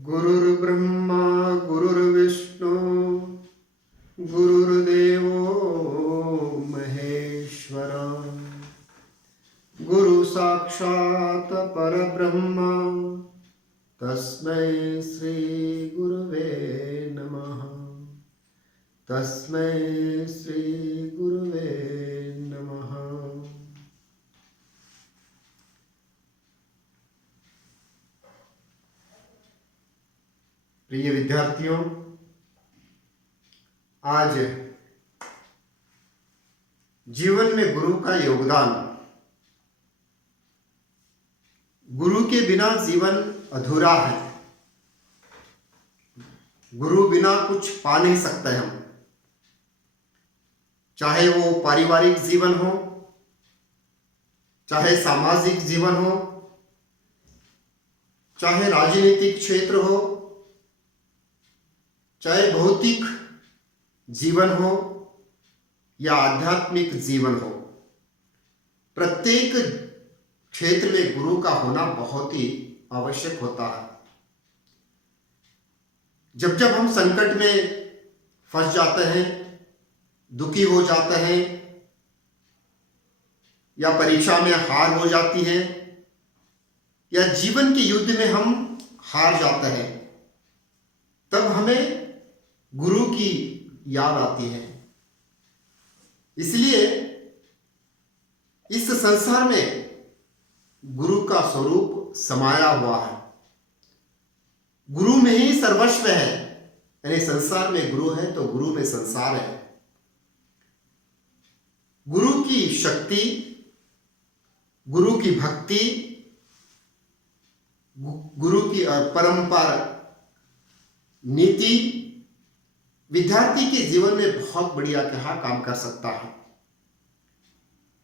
गुरुर्ब्रह्मा गुरुर्विष्णु गुरुर्देवो महेश्वर गुरु साक्षात् परब्रह्म तस्मै श्री गुरुवे नमः। तस्मै श्री गुरुवे नमः। प्रिय विद्यार्थियों, आज जीवन में गुरु का योगदान। गुरु के बिना जीवन अधूरा है। गुरु बिना कुछ पा नहीं सकते हम, चाहे वो पारिवारिक जीवन हो, चाहे सामाजिक जीवन हो, चाहे राजनीतिक क्षेत्र हो, चाहे भौतिक जीवन हो या आध्यात्मिक जीवन हो, प्रत्येक क्षेत्र में गुरु का होना बहुत ही आवश्यक होता है। जब जब हम संकट में फंस जाते हैं, दुखी हो जाते हैं या परीक्षा में हार हो जाती है या जीवन के युद्ध में हम हार जाते हैं, तब हमें गुरु की याद आती है। इसलिए इस संसार में गुरु का स्वरूप समाया हुआ है। गुरु में ही सर्वस्व है, यानी संसार में गुरु है तो गुरु में संसार है। गुरु की शक्ति, गुरु की भक्ति, गुरु की परंपरा नीति विद्यार्थी के जीवन में बहुत बढ़िया क्या काम कर सकता है।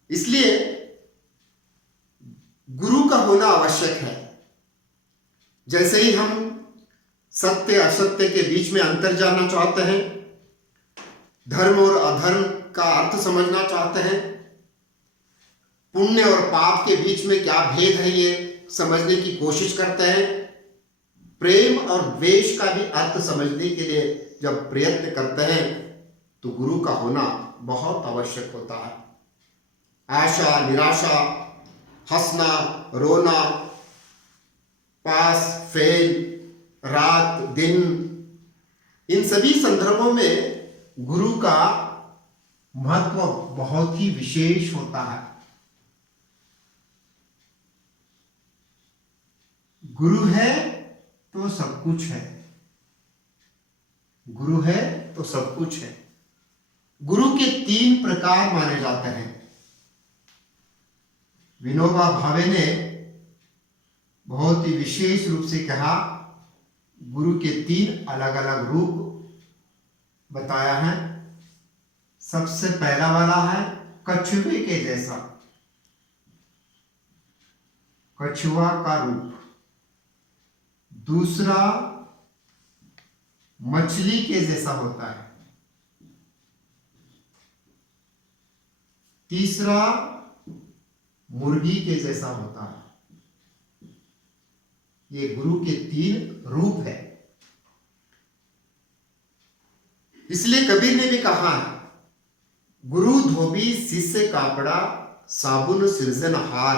इसलिए गुरु का होना आवश्यक है। जैसे ही हम सत्य असत्य के बीच में अंतर जानना चाहते हैं, धर्म और अधर्म का अर्थ समझना चाहते हैं, पुण्य और पाप के बीच में क्या भेद है ये समझने की कोशिश करते हैं, प्रेम और द्वेष का भी अर्थ समझने के लिए जब प्रयत्न करते हैं, तो गुरु का होना बहुत आवश्यक होता है। आशा निराशा, हंसना रोना, पास फेल, रात दिन, इन सभी संदर्भों में गुरु का महत्व बहुत ही विशेष होता है। गुरु है तो सब कुछ है। गुरु है तो सब कुछ है। गुरु के 3 प्रकार माने जाते हैं। विनोबा भावे ने बहुत ही विशेष रूप से कहा, गुरु के 3 अलग अलग रूप बताया है। सबसे पहला वाला है कछुए के जैसा, कछुआ का रूप। दूसरा मछली के जैसा होता है। तीसरा मुर्गी के जैसा होता है। ये गुरु के 3 रूप है। इसलिए कबीर ने भी कहा, गुरु धोबी शिष्य कापड़ा साबुन सृजनहार।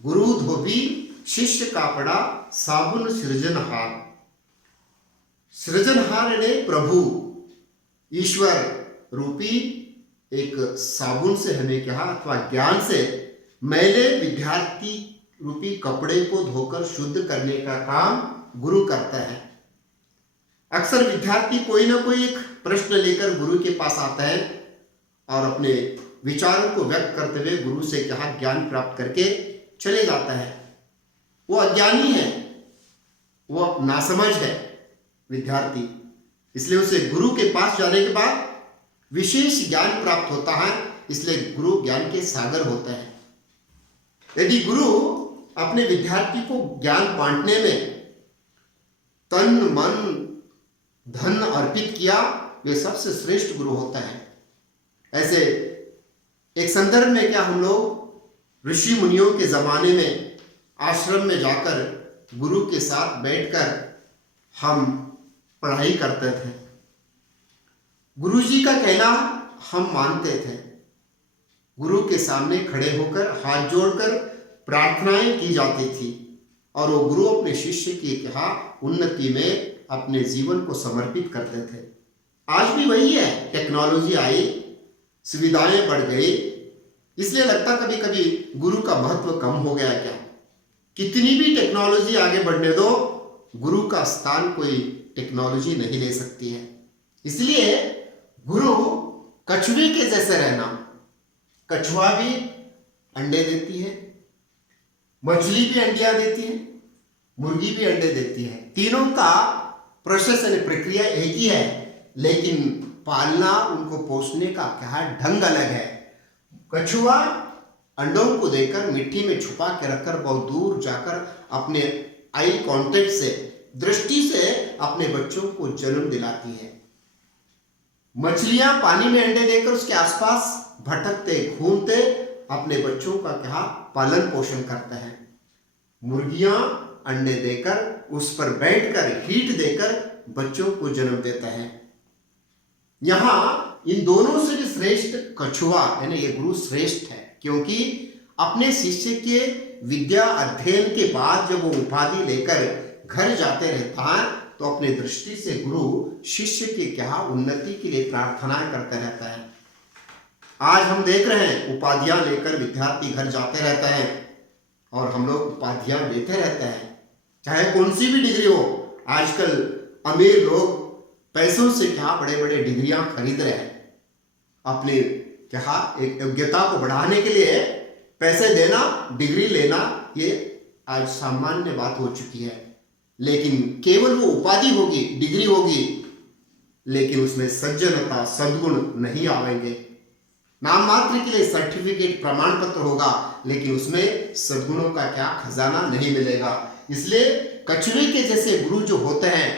गुरु धोबी शिष्य कापड़ा साबुन सृजनहार। सृजनहार ने प्रभु ईश्वर रूपी एक साबुन से हमें कहा, अथवा ज्ञान से मैले विद्यार्थी रूपी कपड़े को धोकर शुद्ध करने का काम गुरु करता है। अक्सर विद्यार्थी कोई ना कोई एक प्रश्न लेकर गुरु के पास आता है और अपने विचारों को व्यक्त करते हुए गुरु से क्या ज्ञान प्राप्त करके चले जाता है। वो अज्ञानी है, वो नासमझ है विद्यार्थी। इसलिए उसे गुरु के पास जाने के बाद विशेष ज्ञान प्राप्त होता है। इसलिए गुरु ज्ञान के सागर होते हैं। यदि गुरु अपने विद्यार्थी को ज्ञान बांटने में तन मन धन अर्पित किया, वे सबसे श्रेष्ठ गुरु होता है। ऐसे एक संदर्भ में क्या हम लोग ऋषि मुनियों के जमाने में आश्रम में जाकर गुरु के साथ बैठकर हम पढ़ाई करते थे। गुरुजी का कहना हम मानते थे। गुरु के सामने खड़े होकर हाथ जोड़कर प्रार्थनाएं की जाती थी और वो गुरु अपने शिष्य की क्या उन्नति में अपने जीवन को समर्पित करते थे। आज भी वही है। टेक्नोलॉजी आई, सुविधाएं बढ़ गई, इसलिए लगता कभी कभी गुरु का महत्व कम हो गया क्या। कितनी भी टेक्नोलॉजी आगे बढ़ने दो, गुरु का स्थान कोई टेक्नोलॉजी नहीं ले सकती है। इसलिए गुरु कछुए के जैसे रहना। कछुआ भी अंडे देती है, मछली भी अंडियां देती है, मुर्गी भी अंडे देती है। तीनों का प्रोसेस यानी प्रक्रिया एक ही है, लेकिन पालना, उनको पोषने का क्या ढंग अलग है। कछुआ अंडों को देकर मिट्टी में छुपा के रखकर बहुत दूर जाकर अपने आई कांटेक्ट से, दृष्टि से अपने बच्चों को जन्म दिलाती है। मछलियां पानी में अंडे देकर उसके आसपास भटकते घूमते अपने बच्चों का क्या पालन पोषण करते हैं। मुर्गियां अंडे देकर उस पर बैठकर हीट देकर बच्चों को जन्म देता है। यहां इन दोनों से भी श्रेष्ठ कछुआ यानी ये गुरु श्रेष्ठ है, क्योंकि अपने शिष्य के विद्या अध्ययन के बाद जब वो उपाधि लेकर घर जाते रहता है तो अपने दृष्टि से गुरु शिष्य की क्या उन्नति के लिए प्रार्थनाएं करते रहता है। आज हम देख रहे हैं उपाधियां लेकर विद्यार्थी घर जाते रहते हैं और हम लोग उपाधियां लेते रहते हैं, चाहे कौन सी भी डिग्री हो। आजकल अमीर लोग पैसों से क्या बड़े बड़े डिग्रियां खरीद रहे हैं। अपने क्या एक योग्यता को बढ़ाने के लिए पैसे देना, डिग्री लेना, ये आज सामान्य बात हो चुकी है। लेकिन केवल वो उपाधि होगी, डिग्री होगी, लेकिन उसमें सज्जनता, सद्गुण नहीं आवेंगे। नाम मात्र के लिए सर्टिफिकेट, प्रमाण पत्र होगा, लेकिन उसमें सद्गुणों का क्या खजाना नहीं मिलेगा। इसलिए कछुए के जैसे गुरु जो होते हैं,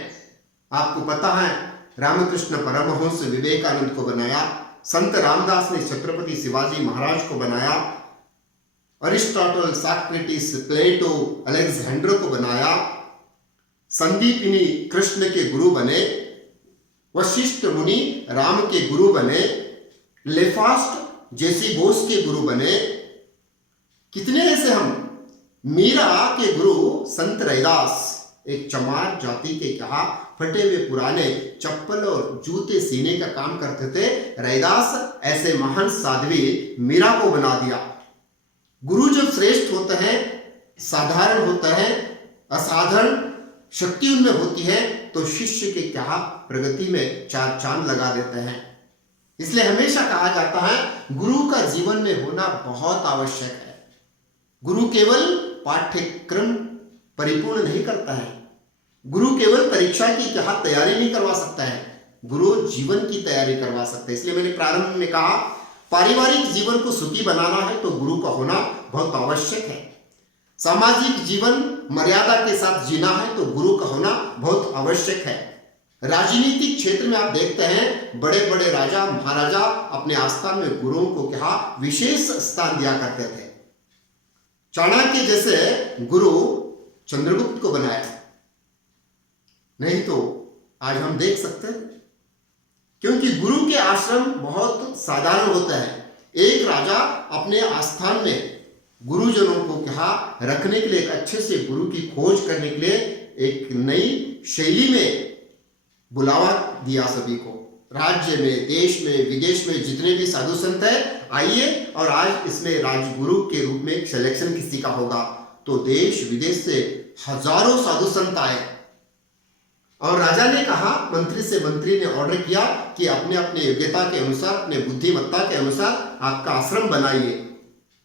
आपको पता है रामकृष्ण परमहंस विवेकानंद को बनाया, संत रामदास ने छत्रपति शिवाजी महाराज को बनाया, अरिस्टोटल, सॉक्रेटिस, प्लेटो, अलेक्जेंडर को बनाया, संदीपिनी कृष्ण के गुरु बने, वशिष्ठ मुनि राम के गुरु बने, लेफास्ट जेसी बोस के गुरु बने। कितने ऐसे हम, मीरा के गुरु संत रैदास, एक चमार जाति के क्या फटे हुए पुराने चप्पल और जूते सीने का काम करते थे। रैदास ऐसे महान साध्वी मीरा को बना दिया। गुरु जब श्रेष्ठ होते हैं, साधारण होता है, असाधारण शक्ति उनमें होती है, तो शिष्य के क्या प्रगति में चार चांद लगा देते हैं। इसलिए हमेशा कहा जाता है गुरु का जीवन में होना बहुत आवश्यक है। गुरु केवल पाठ्यक्रम परिपूर्ण नहीं करता है, गुरु केवल परीक्षा की क्या तैयारी नहीं करवा सकता है, गुरु जीवन की तैयारी करवा सकता है। इसलिए मैंने प्रारंभ में कहा पारिवारिक जीवन को सुखी बनाना है तो गुरु का होना बहुत आवश्यक है। सामाजिक जीवन मर्यादा के साथ जीना है तो गुरु का होना बहुत आवश्यक है। राजनीतिक क्षेत्र में आप देखते हैं बड़े बड़े राजा महाराजा अपने आस्थान में गुरुओं को क्या विशेष स्थान दिया करते थे। चाणक्य जैसे गुरु चंद्रगुप्त को बनाया, नहीं तो आज हम देख सकते हैं, क्योंकि गुरु के आश्रम बहुत साधारण होता है। एक राजा अपने आस्थान में गुरुजनों को क्या रखने के लिए, एक अच्छे से गुरु की खोज करने के लिए एक नई शैली में बुलावा दिया सभी को। राज्य में, देश में, विदेश में जितने भी साधु संत हैं, आइए और आज इसमें राजगुरु के रूप में एक सिलेक्शन किसी का होगा। तो देश विदेश से हजारों साधु संत आए और राजा ने कहा, मंत्री ने ऑर्डर किया कि अपने अपने योग्यता के अनुसार, अपने बुद्धिमत्ता के अनुसार आपका आश्रम बनाइए।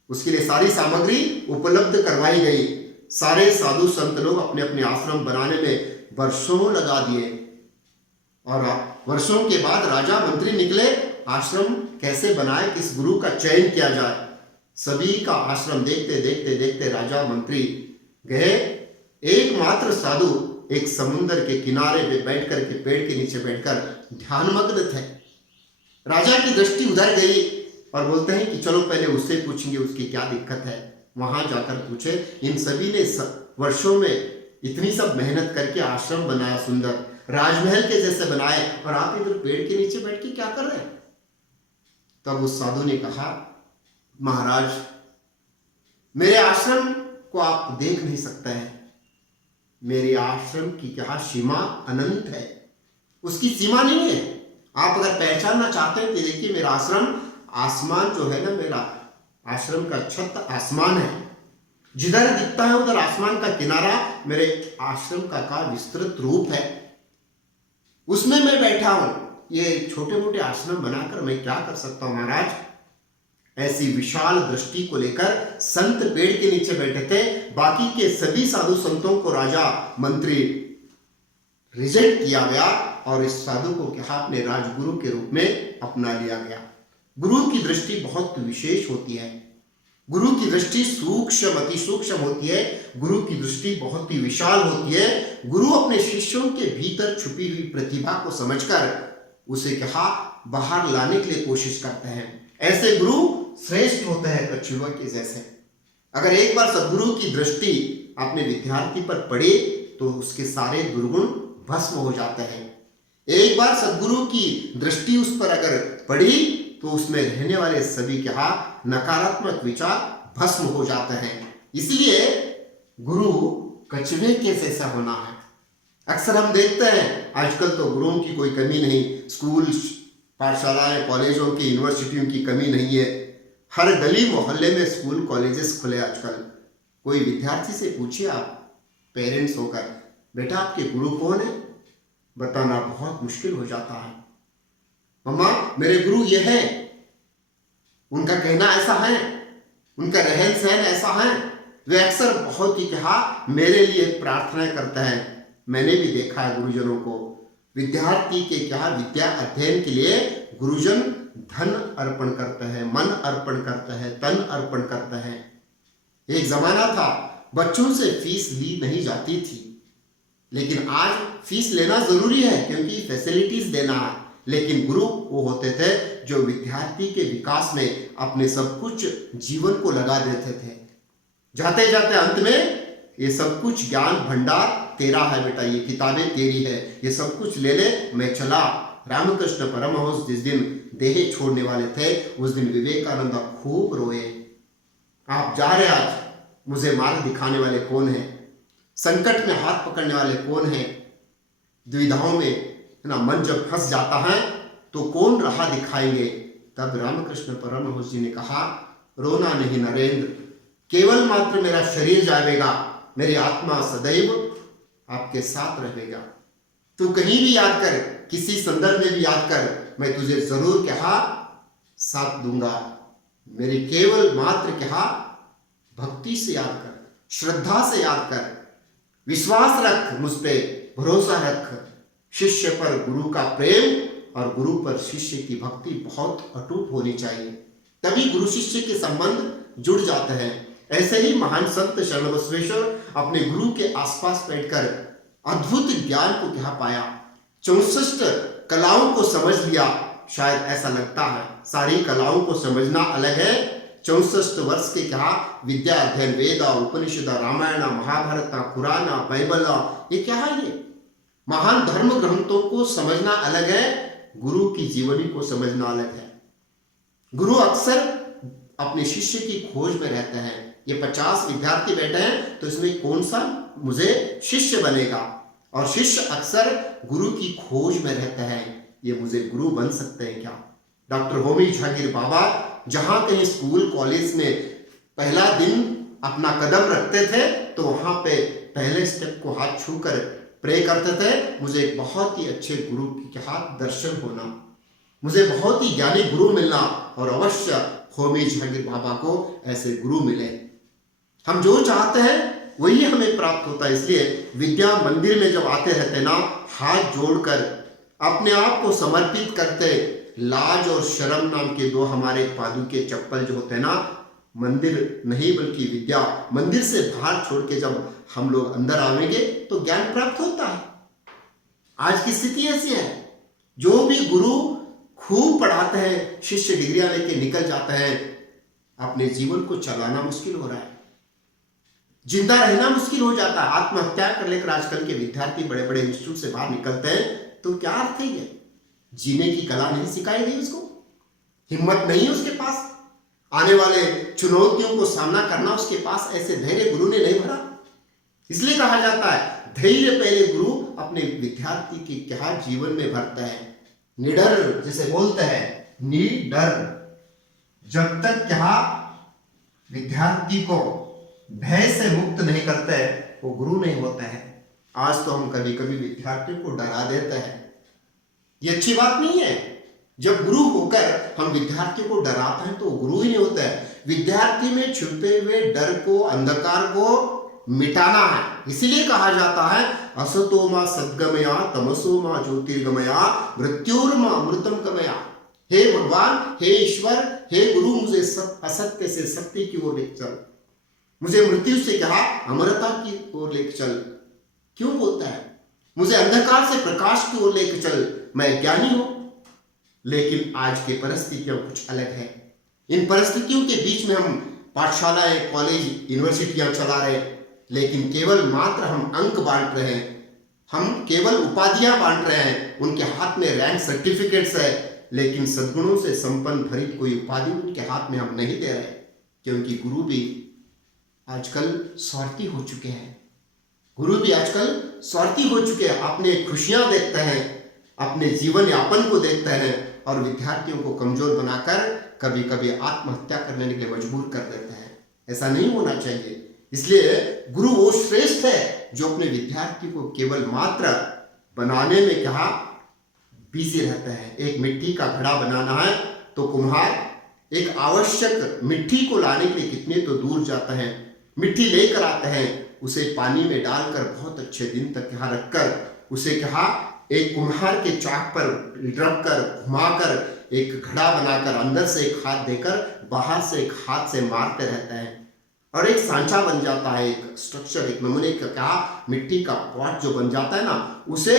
उसके लिए सारी सामग्री उपलब्ध करवाई गई। सारे साधु संत लोग अपने अपने आश्रम बनाने में वर्षों लगा दिए और वर्षों के बाद राजा मंत्री निकले, आश्रम कैसे बनाए, किस गुरु का चयन किया जाए। सभी का आश्रम देखते देखते देखते राजा मंत्री गए। एकमात्र साधु एक समुद्र के किनारे पे बैठ कर के पेड़ के नीचे बैठकर ध्यानमग्न थे। राजा की दृष्टि उधर गई और बोलते हैं कि चलो पहले उससे पूछेंगे उसकी क्या दिक्कत है। वहां जाकर पूछे। इन सभी ने वर्षों में इतनी सब मेहनत करके आश्रम बनाया, सुंदर राजमहल के जैसे बनाए, और आप इधर पेड़ के नीचे बैठ के क्या कर रहे हैं? तब उस साधु ने कहा, महाराज मेरे आश्रम को आप देख नहीं सकते हैं, मेरे आश्रम की क्या सीमा अनंत है, उसकी सीमा नहीं है। आप अगर पहचानना चाहते हैं तो देखिए, मेरा आश्रम, आसमान जो है ना, मेरा आश्रम का छत आसमान है, जिधर दिखता है उधर आसमान का किनारा मेरे आश्रम का विस्तृत रूप है, उसमें मैं बैठा हूं। ये छोटे मोटे आश्रम बनाकर मैं क्या कर सकता हूं महाराज? ऐसी विशाल दृष्टि को लेकर संत पेड़ के नीचे बैठे थे। बाकी के सभी साधु संतों को राजा मंत्री रिजेक्ट किया गया, और इस साधु को क्या अपने राजगुरु के रूप में अपना लिया गया। गुरु की दृष्टि बहुत विशेष होती है, गुरु की दृष्टि सूक्ष्म, अति सूक्ष्म होती है, गुरु की दृष्टि बहुत ही विशाल होती है। गुरु अपने शिष्यों के भीतर छुपी हुई प्रतिभा को समझकर उसे क्या बाहर लाने के लिए कोशिश करते हैं। ऐसे गुरु श्रेष्ठ होते हैं कछुआ के जैसे। अगर एक बार सद्गुरु की दृष्टि अपने विद्यार्थी पर पड़े तो उसके सारे दुर्गुण भस्म हो जाते हैं। एक बार सद्गुरु की दृष्टि उस पर अगर पड़ी तो उसमें रहने वाले सभी क्या नकारात्मक विचार भस्म हो जाते हैं। इसलिए गुरु कछुए के जैसा होना है। अक्सर हम देखते हैं आजकल तो गुरुओं की कोई कमी नहीं, स्कूल पाठशालाएं कॉलेजों की यूनिवर्सिटियों की कमी नहीं है। हर गली मोहल्ले में स्कूल कॉलेजेस खुले आजकल। कोई विद्यार्थी से पूछिए आप पेरेंट्स होकर, बेटा आपके गुरु कौन है? बताना बहुत मुश्किल हो जाता है। मम्मा मेरे गुरु ये है, उनका कहना ऐसा है, उनका रहन सहन ऐसा है। वे अक्सर बहुत ही क्या मेरे लिए प्रार्थनाएं करते हैं। मैंने भी देखा है गुरुजनों को, विद्यार्थी के क्या विद्या अध्ययन के लिए गुरुजन धन अर्पण करते हैं, मन अर्पण करते हैं, तन अर्पण करते हैं। एक जमाना था बच्चों से फीस ली नहीं जाती थी, लेकिन आज फीस लेना जरूरी है क्योंकि फैसिलिटीज देना है। लेकिन गुरु वो होते थे जो विद्यार्थी के विकास में अपने सब कुछ जीवन को लगा देते थे। जाते जाते अंत में ये सब कुछ ज्ञान भंडार तेरा है बेटा, ये किताबें तेरी है, ये सब कुछ ले ले, मैं चला। रामकृष्ण परमहंस जिस दिन देह छोड़ने वाले थे उस दिन विवेकानंद खूब रोए। आप जा रहे आज, मुझे मार्ग दिखाने वाले कौन है? संकट में हाथ पकड़ने वाले कौन है? दुविधाओं में ना मन जब फंस जाता है तो कौन राह दिखाएंगे? तब रामकृष्ण परमहंस जी ने कहा, रोना नहीं नरेंद्र, केवल मात्र मेरा शरीर जाएगा, मेरी आत्मा सदैव आपके साथ रहेगा। तू कहीं भी याद कर, किसी संदर्भ में भी याद कर, मैं तुझे जरूर क्या साथ दूंगा। मेरी केवल मात्र क्या भक्ति से याद कर, श्रद्धा से याद कर, विश्वास रख, मुझ पे भरोसा रख। शिष्य पर गुरु का प्रेम और गुरु पर शिष्य की भक्ति बहुत अटूट होनी चाहिए, तभी गुरु शिष्य के संबंध जुड़ जाते हैं। ऐसे ही महान संत शरण बसवेश्वर अपने गुरु के आसपास बैठकर अद्भुत ज्ञान को क्या पाया, 64 कलाओं को समझ लिया। शायद ऐसा लगता है सारी कलाओं को समझना अलग है, 64 वर्ष के क्या विद्या अध्ययन, वेद उपनिषद, रामायण महाभारत, कुरान, बाइबल, ये क्या है? ये महान धर्म ग्रंथों को समझना अलग है, गुरु की जीवनी को समझना अलग है। गुरु अक्सर अपने शिष्य की खोज में रहते हैं। ये 50 विद्यार्थी बैठे हैं तो इसमें कौन सा मुझे शिष्य बनेगा, और शिष्य अक्सर गुरु की खोज में रहते हैं, ये मुझे गुरु बन सकते हैं क्या? डॉक्टर होमी जहांगीर बाबा जहां कहीं स्कूल कॉलेज में पहला दिन अपना कदम रखते थे तो वहां पे पहले स्टेप को हाथ छूकर प्रे करते थे, मुझे एक बहुत ही अच्छे गुरु के हाथ दर्शन होना, मुझे बहुत ही ज्ञानी गुरु मिलना, और अवश्य होमी जहांगीर बाबा को ऐसे गुरु मिले। हम जो चाहते हैं वही हमें प्राप्त होता है। इसलिए विद्या मंदिर में जब आते रहते ना, हाथ जोड़कर अपने आप को समर्पित करते, लाज और शर्म नाम के दो हमारे पादुके चप्पल जो होते हैं ना, मंदिर नहीं बल्कि विद्या, मंदिर से बाहर छोड़ के जब हम लोग अंदर आवेंगे तो ज्ञान प्राप्त होता है। आज की स्थिति ऐसी है, जो भी गुरु खूब पढ़ाते हैं, शिष्य डिग्रियां लेके निकल जाते हैं, अपने जीवन को चलाना मुश्किल हो रहा है। जिंदा रहना मुश्किल हो जाता है, आत्महत्या कर लेकर आजकल के विद्यार्थी बड़े बड़े इंस्टीट्यूट से बाहर निकलते हैं, तो क्या अर्थ है ये? जीने की कला नहीं सिखाई गई उसको, हिम्मत नहीं है उसके पास, आने वाले चुनौतियों को सामना करना उसके पास ऐसे धैर्य गुरु ने नहीं भरा। इसलिए कहा जाता है धैर्य पहले गुरु अपने विद्यार्थी के क्या जीवन में भरता है। निडर जिसे बोलते हैं, निडर, जब तक क्या विद्यार्थी को भय से मुक्त नहीं करते वो गुरु नहीं होता है। आज तो हम कभी कभी विद्यार्थियों को डरा देते हैं, ये अच्छी बात नहीं है। जब गुरु होकर हम विद्यार्थी को डराते हैं तो गुरु ही नहीं होता है। विद्यार्थी में छुपे हुए डर को, अंधकार को मिटाना है। इसीलिए कहा जाता है असतो मा सद्गमया तमसो मा ज्योतिर्गमया मृत्युर्मा अमृतम गमया। हे भगवान, हे ईश्वर, हे गुरु, मुझे असत्य से सत्य की ओर लेकर चल, मुझे मृत्यु से कहा अमरता की ओर लेकर चल। क्यों बोलता है? मुझे अंधकार से प्रकाश की ओर लेकर चल, मैं ज्ञानी हूं। लेकिन आज की परिस्थितियां कुछ अलग है। इन परिस्थितियों के बीच में हम पाठशालाएं, कॉलेज, यूनिवर्सिटियां चला रहे, लेकिन केवल मात्र हम अंक बांट रहे हैं, हम केवल उपाधियां बांट रहे हैं। उनके हाथ में रैंक सर्टिफिकेट्स है, लेकिन सद्गुणों से संपन्न भरित कोई उपाधि उनके हाथ में हम नहीं दे रहे, क्योंकि गुरु भी आजकल स्वार्थी हो चुके हैं। गुरु भी आजकल स्वार्थी हो चुके हैं, अपने खुशियां देखते हैं, अपने जीवन यापन को देखते हैं और विद्यार्थियों को कमजोर बनाकर कभी कभी आत्महत्या करने के लिए मजबूर कर देते हैं। ऐसा नहीं होना चाहिए। इसलिए गुरु वो श्रेष्ठ है जो अपने विद्यार्थी को केवल मात्र बनाने में क्या बिजी रहता है। एक मिट्टी का घड़ा बनाना है तो कुम्हार एक आवश्यक मिट्टी को लाने के लिए कितने तो दूर जाता है, मिट्टी लेकर आता है, उसे पानी में डालकर बहुत अच्छे दिन तक यहाँ रखकर उसे कहा एक कुम्हार के चाक पर रखकर घुमाकर एक घड़ा बनाकर अंदर से एक हाथ देकर बाहर से एक हाथ से मारते रहता है और एक सांचा बन जाता है, एक स्ट्रक्चर, एक नमूने का क्या मिट्टी का पॉट जो बन जाता है ना, उसे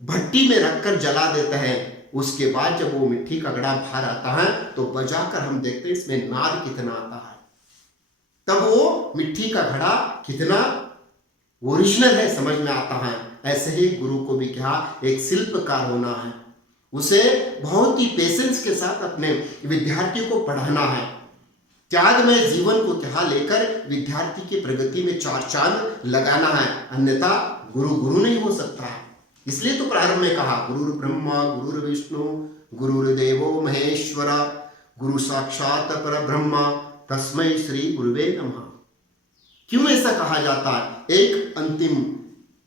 भट्टी में रखकर जला देता है। उसके बाद जब वो मिट्टी का घड़ा बाहर आता है तो बजाकर हम देखते हैं इसमें नाद कितना आता है, तब वो मिट्टी का घड़ा कितना ओरिजिनल है समझ में आता है। ऐसे ही गुरु को भी क्या एक शिल्पकार होना है, उसे बहुत ही पेशेंस के साथ अपने विद्यार्थियों को पढ़ाना है, त्यागमय जीवन को क्या लेकर विद्यार्थी की प्रगति में चार चांद लगाना है, अन्यथा गुरु गुरु नहीं हो सकता है। इसलिए तो प्रारंभ में कहा गुरु ब्रह्मा गुरु विष्णु गुरुर्देवो महेश्वर गुरु साक्षात परब्रह्म तस्मै श्री गुरुवे नमः। क्यों ऐसा कहा जाता है? एक अंतिम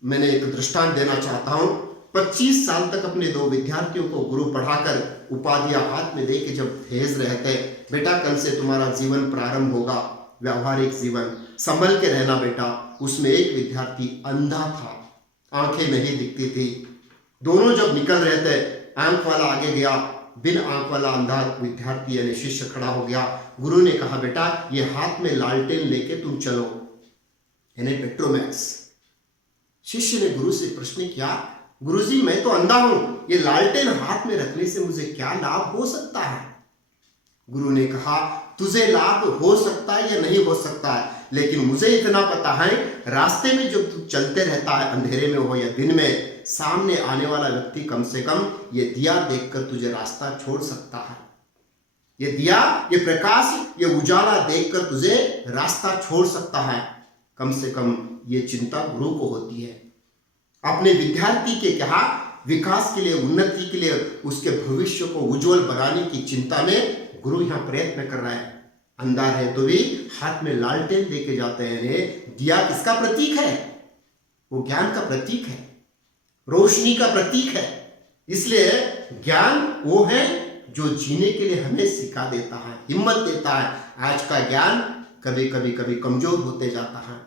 मैंने एक दृष्टांत देना चाहता हूं। 25 साल तक अपने 2 विद्यार्थियों को गुरु पढ़ाकर उपाधियां हाथ में देके जब भेज रहे थे, बेटा कल से तुम्हारा जीवन प्रारंभ होगा, व्यावहारिक जीवन, संभल के रहना बेटा। उसमें एक विद्यार्थी अंधा था, आंखें नहीं दिखती थी। दोनों जब निकल रहे थे, आंख वाला आगे गया, बिन आंख वाला अंधा विद्यार्थी यानी शिष्य खड़ा हो गया। गुरु ने कहा बेटा ये हाथ में लालटेन लेके तुम चलो, यानी पेट्रोमैक्स। शिष्य ने गुरु से प्रश्न किया, गुरुजी मैं तो अंधा हूं, ये लालटेन हाथ में रखने से मुझे क्या लाभ हो सकता है? गुरु ने कहा तुझे लाभ हो सकता है या नहीं हो सकता है, लेकिन मुझे इतना पता है रास्ते में जब तू चलते रहता है, अंधेरे में हो या दिन में, सामने आने वाला व्यक्ति कम से कम ये दिया देखकर तुझे रास्ता छोड़ सकता है। ये दिया, ये प्रकाश, ये उजाला देखकर तुझे रास्ता छोड़ सकता है। कम से कम ये चिंता गुरु को होती है। अपने विद्यार्थी के क्या विकास के लिए, उन्नति के लिए, उसके भविष्य को उज्जवल बनाने की चिंता में गुरु यहाँ प्रयत्न कर रहा है। अंधा है तो भी हाथ में लालटेन लेके जाते हैं। दिया किसका प्रतीक है? वो ज्ञान का प्रतीक है, रोशनी का प्रतीक है। इसलिए ज्ञान वो है जो जीने के लिए हमें सिखा देता है, हिम्मत देता है। आज का ज्ञान कभी कभी कमजोर होते जाता है।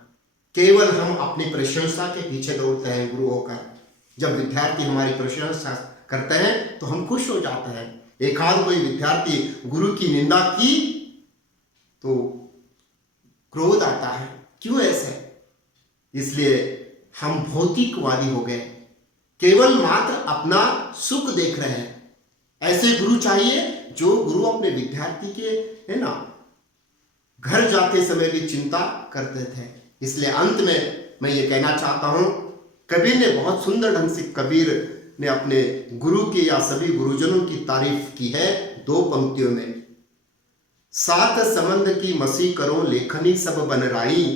केवल हम अपनी प्रशंसा के पीछे दौड़ते हैं गुरु होकर। जब विद्यार्थी हमारी प्रशंसा करते हैं तो हम खुश हो जाते हैं। एक आध कोई विद्यार्थी गुरु की निंदा की तो क्रोध आता है, क्यों ऐसे? इसलिए हम भौतिकवादी हो गए, केवल मात्र अपना सुख देख रहे हैं। ऐसे गुरु चाहिए जो गुरु अपने विद्यार्थी के है ना घर जाते समय भी चिंता करते थे। इसलिए अंत में मैं ये कहना चाहता हूँ, कबीर ने बहुत सुंदर ढंग से कबीर ने अपने गुरु की या सभी गुरुजनों की तारीफ की है 2 पंक्तियों में। सात समंद की मसी करो लेखनी सब बन राई,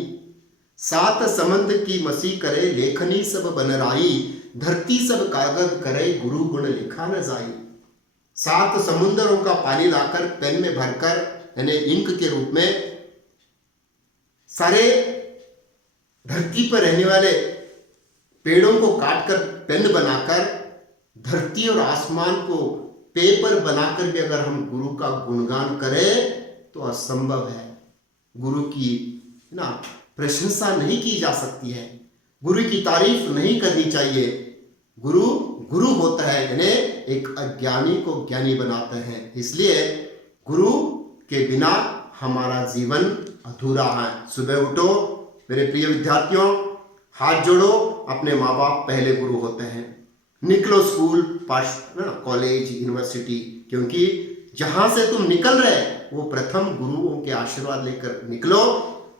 सात समंद की मसी करे लेखनी सब बन राई, धरती सब कागज करे गुरु गुण लिखा न जाई। 7 समुद्रों का पानी लाकर पेन में भरकर यानी इंक के रूप में सारे धरती पर रहने वाले पेड़ों को काटकर पेन बनाकर धरती और आसमान को पेपर बनाकर भी अगर हम गुरु का गुणगान करें तो असंभव है। गुरु की ना प्रशंसा नहीं की जा सकती है, गुरु की तारीफ नहीं करनी चाहिए। गुरु गुरु होता है, यानी एक अज्ञानी को ज्ञानी बनाते हैं। इसलिए गुरु के बिना हमारा जीवन अधूरा है। सुबह उठो मेरे प्रिय विद्यार्थियों, हाथ जोड़ो, अपने माँ बाप पहले गुरु होते हैं। निकलो स्कूल, कॉलेज, यूनिवर्सिटी, क्योंकि जहां से तुम निकल रहे वो प्रथम गुरुओं के आशीर्वाद लेकर निकलो।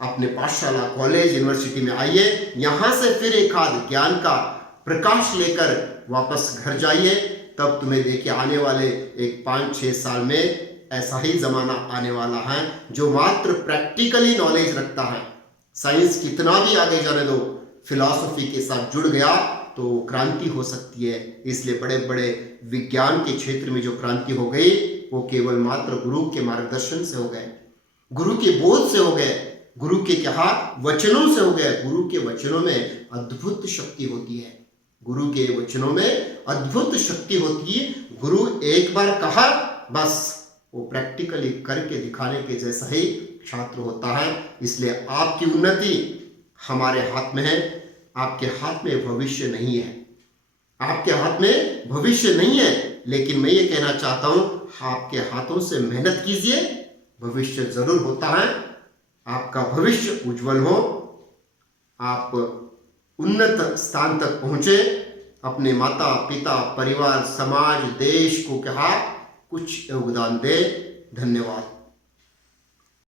अपने पाठशाला, कॉलेज, यूनिवर्सिटी में आइए, यहाँ से फिर एक आध ज्ञान का प्रकाश लेकर वापस घर जाइए। तब तुम्हें देखिए आने वाले एक 5-6 साल में ऐसा ही जमाना आने वाला है जो मात्र प्रैक्टिकली नॉलेज रखता है। साइंस कितना भी आगे जाने दो, फिलॉसफी के साथ जुड़ गया तो क्रांति हो सकती है। इसलिए बड़े बड़े विज्ञान के क्षेत्र में जो क्रांति हो गई वो केवल मात्र गुरु के मार्गदर्शन से हो गए, गुरु के बोध से हो गए, गुरु के क्या वचनों से हो गए। गुरु के वचनों में अद्भुत शक्ति होती है, गुरु के वचनों में अद्भुत शक्ति होती है। गुरु एक बार कहा बस वो प्रैक्टिकली करके दिखाने के जैसा ही छात्र होता है। इसलिए आपकी उन्नति हमारे हाथ में है, आपके हाथ में भविष्य नहीं है, आपके हाथ में भविष्य नहीं है। लेकिन मैं ये कहना चाहता हूं, आपके हाथों से मेहनत कीजिए, भविष्य जरूर होता है। आपका भविष्य उज्जवल हो, आप उन्नत स्थान तक पहुंचे, अपने माता पिता, परिवार, समाज, देश को क्या कुछ योगदान दे। धन्यवाद।